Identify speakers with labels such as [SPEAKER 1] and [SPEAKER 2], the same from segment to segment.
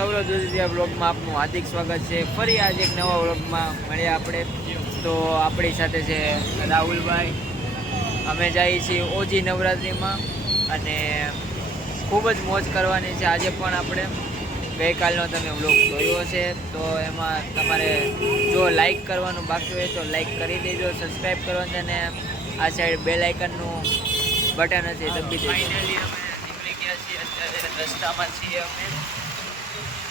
[SPEAKER 1] સૌરભ દુધિયા બ્લોગમાં આપનું હાર્દિક સ્વાગત છે. ફરી આજે એક નવા બ્લોગમાં મળ્યા આપણે. તો આપણી સાથે છે રાહુલભાઈ. અમે જઈએ છીએ ઓજી નવરાત્રિમાં અને ખૂબ જ મોજ કરવાની છે. આજે પણ આપણે ગઈકાલનો તમે બ્લોગ જોયો છે. તો એમાં તમારે જો લાઈક કરવાનું બાકી હોય તો લાઈક કરી દેજો સબસ્ક્રાઈબ કરવાનું અને આ સાઈડ બે લાઇકનનું બટન હશે દબી દેજો. ગયા રસ્તામાં છીએ અમે.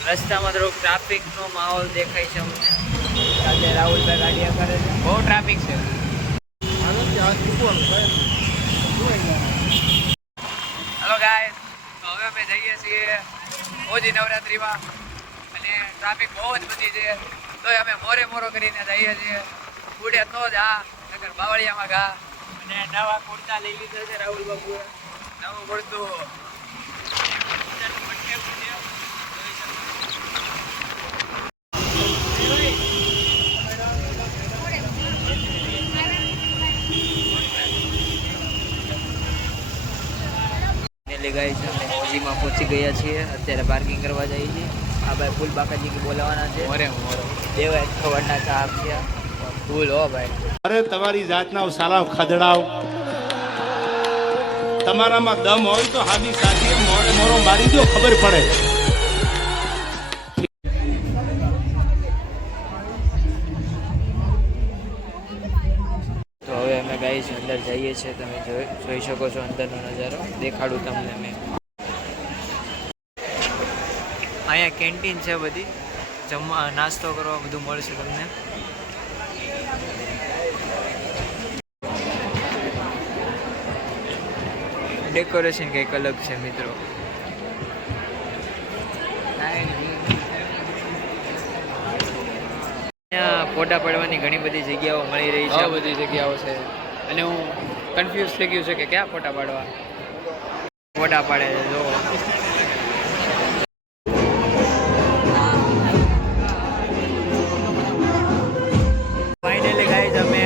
[SPEAKER 1] રસ્તામાં થોડોક ટ્રાફિકનો માહોલ દેખાય છે અમને. સાથે રાહુલભાઈ ગાડીયા કરે છે. બહુ ટ્રાફિક છે. હલો ગાય તો હવે અમે જઈએ છીએ ઓજી નવરાત્રિમાં. અને ટ્રાફિક બહુ જ બધી છે. તો અમે મોરે મોરો કરીને જઈએ છીએ. ઉડે તો જ આ નગર બાવળિયામાં ઘા. અને નવા કુર્તા લઈ લીધા છે રાહુલ બાબુએ નવું કુર્તું કુર્તાનું મટકેવું છે. જોઈ શકો. છે અમે મોજીમાં પહોંચી ગયા છીએ. અત્યારે પાર્કિંગ કરવા જઈએ છીએ. આ ભાઈ ફૂલ બાકાજી બોલાવાના છે. મોરે મોરો. દેવાય ખબરના ચા આપ્યા ફૂલ હો ભાઈ.
[SPEAKER 2] અરે તમારી જાતના સારા ખદડાવ તમારામાં દમ હોય તો હાજી સાથી મોડે મોરો મારી દો ખબર પડે.
[SPEAKER 1] અંદર જઈએ છીએ, તમે જોઈ શકો છો અંદરનો નજારો. દેખાડું તમને મેં. અહીંયા કેન્ટીન છે બધી. જમવા, નાસ્તો કરવા બધું મળશે તમને. ડેકોરેશન કંઈક અલગ છે, મિત્રો. ફોટા પડવાની ઘણી બધી જગ્યાઓ મળી રહી છે.
[SPEAKER 3] બધી જગ્યાઓ છે. અને હું કન્ફ્યુઝ થઈ ગયું છે કે ક્યાં ફોટા પાડવા?
[SPEAKER 1] ફોટા પાડે છે, જો. ફાઇનલી ગાઈઝ અમે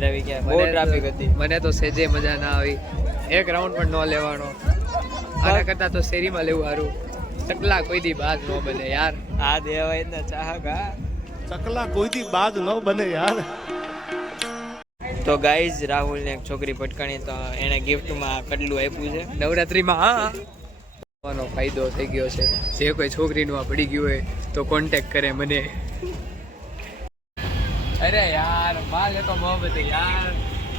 [SPEAKER 1] બહાર આવી ગયા બહુ ટ્રાફિક હતી.
[SPEAKER 3] મને તો સેજે મજા ના આવી. એક રાઉન્ડ પણ ન લેવાનો. આના કરતા તો શેરીમાં લેવું સારું. ચકલા કોઈ દી બાદ ન બને યાર.
[SPEAKER 1] આ દેવાય ના ચાહક હા.
[SPEAKER 2] ચકલા કોઈથી બાદ ન બને યાર.
[SPEAKER 1] તો ગાઈઝ રાહુલને એક છોકરી પટકાણી તો એને ગિફ્ટમાં કટલું આપ્યું છે.
[SPEAKER 3] નવરાત્રીમાં હા નો ફાયદો થઈ ગયો છે. જે કોઈ છોકરીનું આ પડી ગયું હોય તો કોન્ટેક્ટ કરે મને. અરે યાર માલ એ તો મોહબ્બત હે યાર.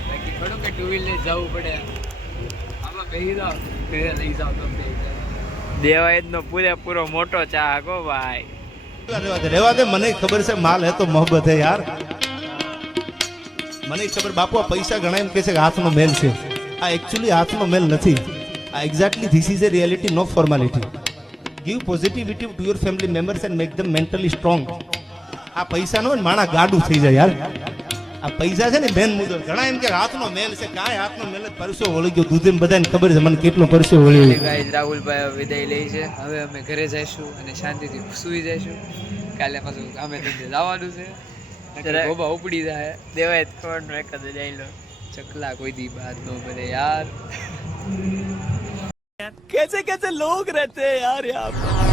[SPEAKER 3] બાકી થોડું કે ટુ વ્હીલર જવું પડે. આમાં કહી દો ઘરે લઈ જાઓ તમને
[SPEAKER 1] દેવાયતનો પૂરેપૂરો મોટો ચા ગો ભાઈ.
[SPEAKER 4] રહેવા દે મને ખબર છે માલ હે તો મોહબત હે યાર. મને ખબર બાપુ આ પૈસા ઘણા એમ કહે છે કે હાથનો મેલ છે. આ એકચ્યુઅલી હાથનો મેલ નથી. આ exactly this is a reality no formality give positivity to your family members and make them mentally strong આ પૈસા નો માણા ગાડું થઈ જાય યાર આ પૈસા છે ને મેન મુદ્દો ઘણા એમ કે હાથનો મેલ છે કાંઈ હાથનો મેલ જ પરસો વળી ગયો દૂધ બધાને ખબર છે મને કેટલો પરસો વળ્યો
[SPEAKER 1] ગાઈઝ રાહુલભાઈ હવે વિદાય લે છે
[SPEAKER 3] હવે અમે ઘરે જઈશું અને શાંતિથી સૂઈ જઈશું કાલે પાછું કામે ધંધે જવાનું છે
[SPEAKER 1] જરા-
[SPEAKER 3] ગોબા ઉપડી જાય
[SPEAKER 1] દેવાયત કોણ એક જ ડાયલો
[SPEAKER 3] ચકલા કોઈ દી બાદ નો બને યાર
[SPEAKER 1] कैसे कैसे लोग रहते हैं यार यहाँ